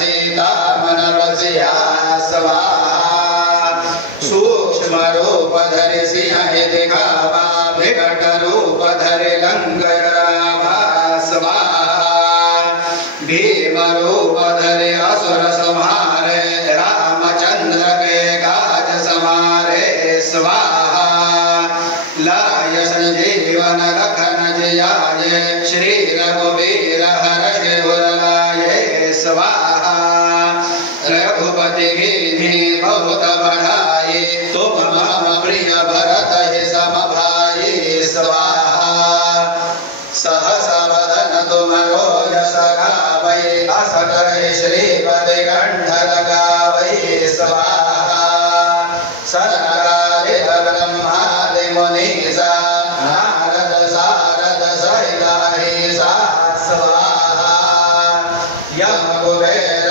सीता मनपसिया स्वाहा सूक्ष्म रूप धरि सिंह दिखावा विकट रूप धरि लंकर रामा स्वाहा भीम रूप धरि असुर संहारे रामचंद्र के काज समारे स्वाहा लाय संजीवन लखन जियाये श्री रघुवीर हर्षि उर लाये स्वाहा रघुपति कीन्ही बहुत बढ़ाई तुम मम प्रिय भरत ही सम भाई स्वाहा सहस वदन तुम रोज सखावै अस कहि श्रीपति कंठ लगावै स्वाहा सनकादिक ब्रह्मादि मुनीसा नारद सारद सहित अहिसा स्वाहा यम कुबेर